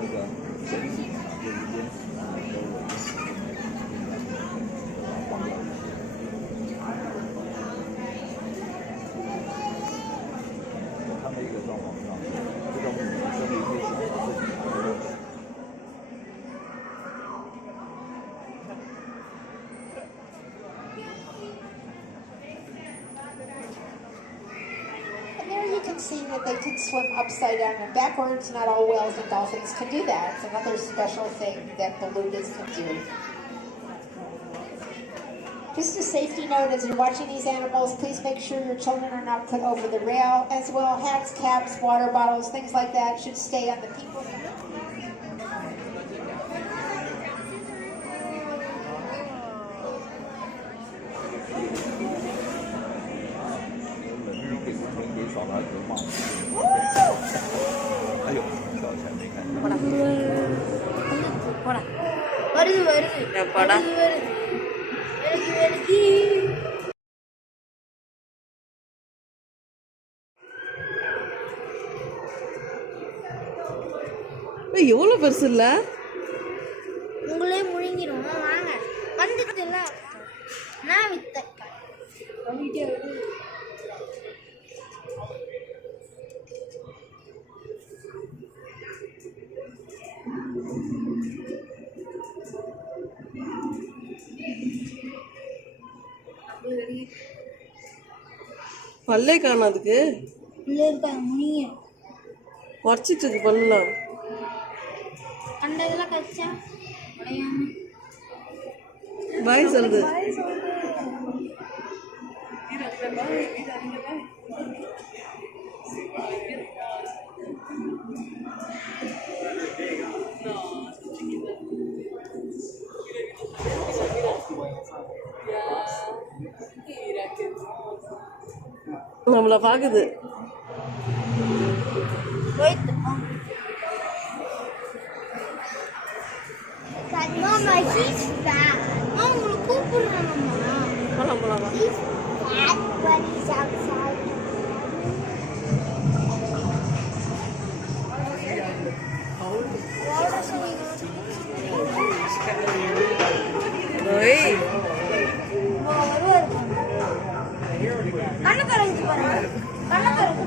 这个神体啊，就一边死啊，周围晃摇一些。我看到一个状况上，这个母生了一些小的自己的肉。You can see that they can swim upside down and backwards. Not all whales and dolphins can do that. It's another special thing that belugas can do. Just a safety note, as you're watching these animals, please make sure your children are not put over the rail. As well, hats, caps, water bottles, things like that should stay on the people. எவ்வளவு பெருசு இல்ல உங்களே முழுங்கிடும் வாங்க வந்துச்சுல நான் வித்த பல்லே காணும் அதுக்கு முனிங்க குறைச்சிட்டு இருக்கு பல்லாம் அந்த இதெல்லாம் கச்சா உடையாம பாய் சொல்லுது நம்மள பாக்குது Mama, he's fat. Mama, கூப்பிடுறான் போலாம் போலாம் He's fat when he's outside. ஓய் கண்ணு கலந்து பாருங்க கண்ணு கலந்து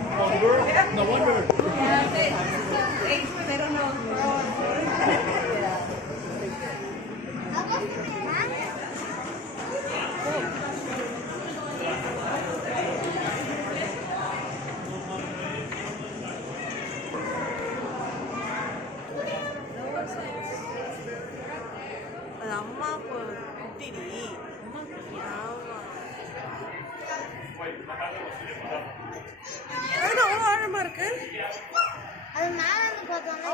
அம்மா குட்டிடி ஆமா ஆழமா இருக்கு அது மேல இருந்து பார்த்தோம்னா